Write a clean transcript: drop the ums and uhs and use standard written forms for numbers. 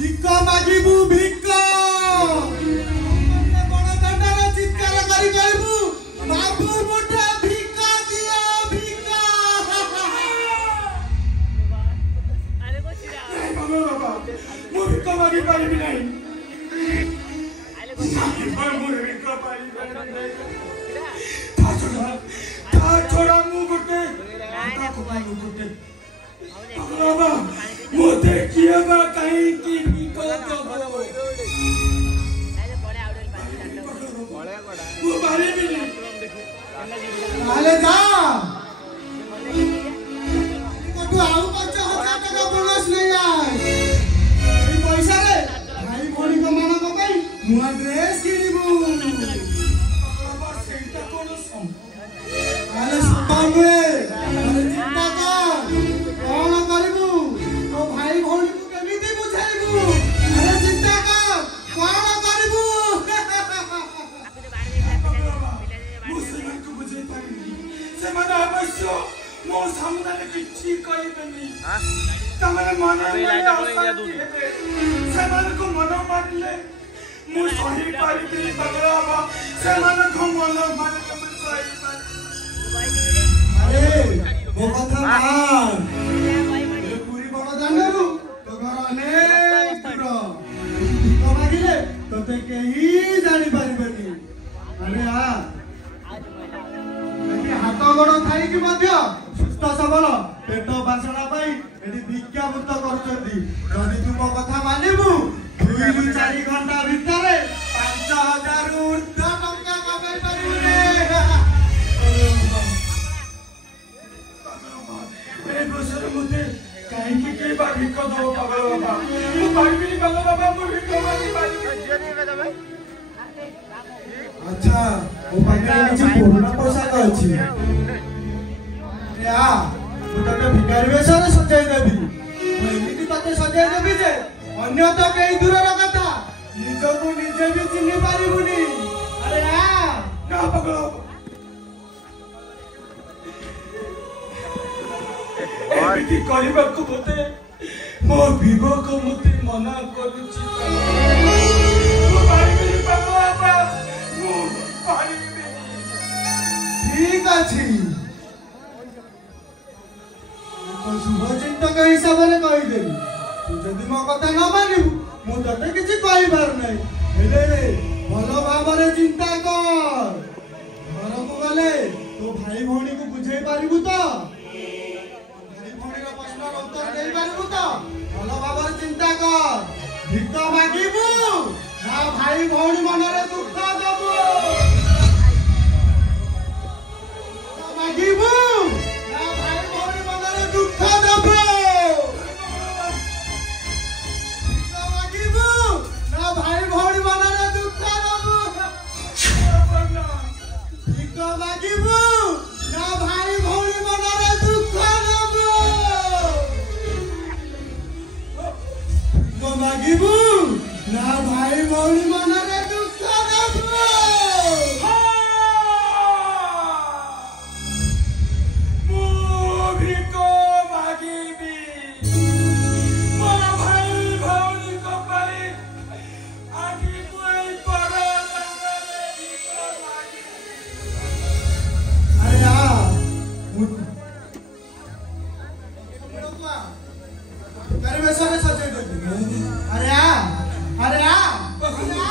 भिक्का मागिबू भिक्का बड़ दंडार चित्कार करी कहबू बाबू मोटा भिक्का दियो भिक्का अरे को चिरा नहीं बाबा मु भिक्का मागी पारिबी नहीं अरे को चिरा मु भिक्का पारिबी नहीं ता छोड़ा मु गुटे ता को गुटे बाबा मु देखिए बा कहीं की निको को अरे बड़े आउडल बड़े बड़ा मु पारिबी नहीं आले जा तू आउ 50,000 टका बोनस ले आय ई पैसा रे भाई भोनी को मन को पई नुआ ड्रेस किनिबू बाबा सेटा कोन सम आले सुपामे आले चिंता कर कोन करबू तो भाई भोनी को केमिति बुझाइबू आले चिंता कर कोन करबू मुसलमान को बुझे पारिबी से मन अवश्य मो सामने किछि कहिबेनी हां तमने मन से मन को मन मारले मु सही पारिबी बाबा से मन को मन मारले मु सही पारिबी अरे वो कथा मान ये पूरी बड़ दांडरू तो घर अनेक दूर तो मागिले तते केही जानि परिबनी अरे आ एटी हाथ गोड़ थाई कि मध्य सुस्थ सबल पेट बासना पाई एटी भिक्षा मुक्त करछंती जदि तू मो कथा मानिबू 2 ରୁ 4 घंटा भितरे 5,000 ऊर्ध्व टंका कमाई परिबू रे ए बसर मुते काहे की के बा भिको दो बाबा मु पारिबी बाबा मु भिको मारी पारिबी अच्छा वो पाखे किछि पुराना पोशाक अछि रे आ तू तते भिखारी वेशरे सजाई देबी मु एमिति तते सजाई देबी जे अन्य तो केही दूरर कथा निजको निजे भी चिन्हि पारिबुनी अरे आ ना पगलो एमिति करिबा को बोते मो विवो को मुते मना करूची मु पारिबी बाबा मु पारिबी ठीक अछि तो शुभ चिंतक हिसाब रे कहि देबी तू जदि मो कथा न मानिबू मु तते किछि कहि पार नै हेले भलो भाबरे चिंता कर घर को गले तो भाई भौणी को बुझाई पारिबू तो भाई भौणी रो प्रश्न उत्तर देई पारिबू तो भलो भाबरे चिंता कर भिक मागिबू ना भाई भौणी मनरे दुख दबू मागिबू ना भाई भौणी मनरे दुख दबू भाई भौणी मनरे दुख दबू भिक मागिबू ना भाई भौणी मनरे दुख दबू भिक मागिबू ना भाई भौणी मनरे दुख दबू मु भिको मागिबी मो भाई भौणी को पाई आगी कोई बड़ा जंगले भिको मागिबी अरे आ भिखारी वेशरे सजाई देबी अरे आ अरे आ अरे आ